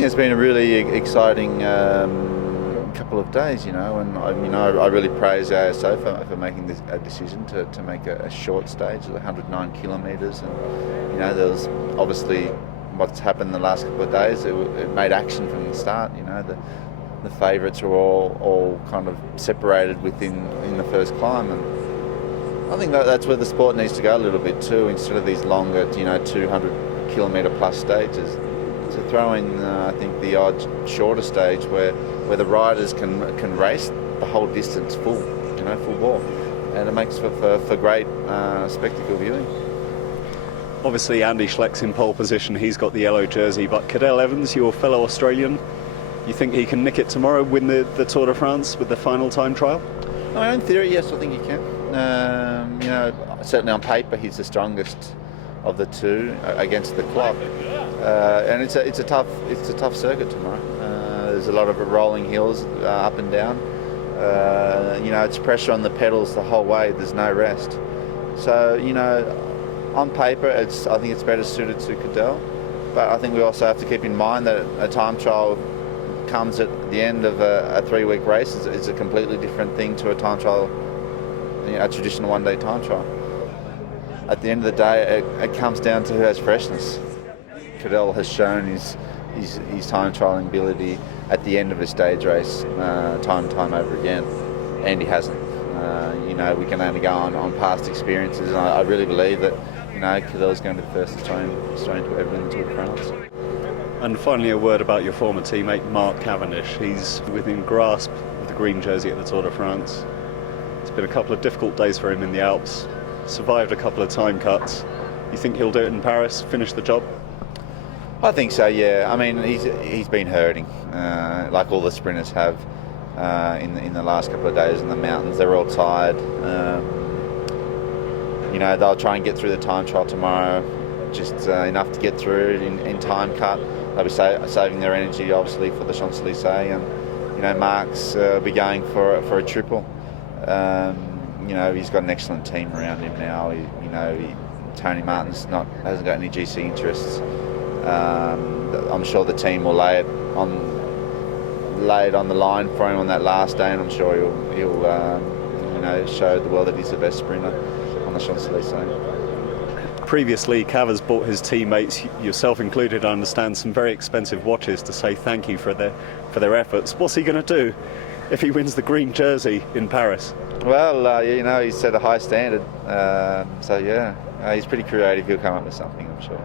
think it's been a really exciting couple of days, and I really praise ASO for making a decision to make a short stage of 109 kilometres, and there was obviously what's happened the last couple of days. It made action from the start. The favourites were all kind of separated in the first climb, and I think that's where the sport needs to go a little bit too. Instead of these longer, 200 kilometre plus stages, to throw in, I think, the odd shorter stage where the riders can race the whole distance full bore, and it makes for great spectacle viewing. Obviously, Andy Schleck's in pole position. He's got the yellow jersey, but Cadel Evans, your fellow Australian, you think he can nick it tomorrow, win the Tour de France with the final time trial? No, in theory, yes, I think he can. Certainly on paper, he's the strongest of the two against the clock, and it's a tough circuit tomorrow. There's a lot of rolling hills up and down. It's pressure on the pedals the whole way. There's no rest. So on paper, I think it's better suited to Cadel, but I think we also have to keep in mind that a time trial comes at the end of a 3-week race. It's a completely different thing to a time trial, a traditional one-day time trial. At the end of the day, it comes down to who has freshness. Cadel has shown his time trialling ability at the end of a stage race time and time over again. Andy hasn't. We can only go on past experiences, and I really believe that Cadel is going to be the first Australian to ever win the Tour de France. And finally, a word about your former teammate Mark Cavendish. He's within grasp of the green jersey at the Tour de France. It's been a couple of difficult days for him in the Alps. Survived a couple of time cuts. You think he'll do it in Paris, finish the job? I think so, yeah. I mean, he's been hurting, like all the sprinters have in the last couple of days in the mountains. They're all tired. They'll try and get through the time trial tomorrow, just enough to get through it in time cut. They'll be saving their energy, obviously, for the Champs-Elysees, and Mark's be going for a triple. He's got an excellent team around him now. Tony Martin's hasn't got any GC interests. I'm sure the team will lay it on the line for him on that last day, and I'm sure he'll show the world that he's the best sprinter on the Champs-Elysees. Previously, Cav has bought his teammates, yourself included, I understand, some very expensive watches to say thank you for their efforts. What's he going to do if he wins the green jersey in Paris? Well, he's set a high standard, so he's pretty creative. He'll come up with something, I'm sure.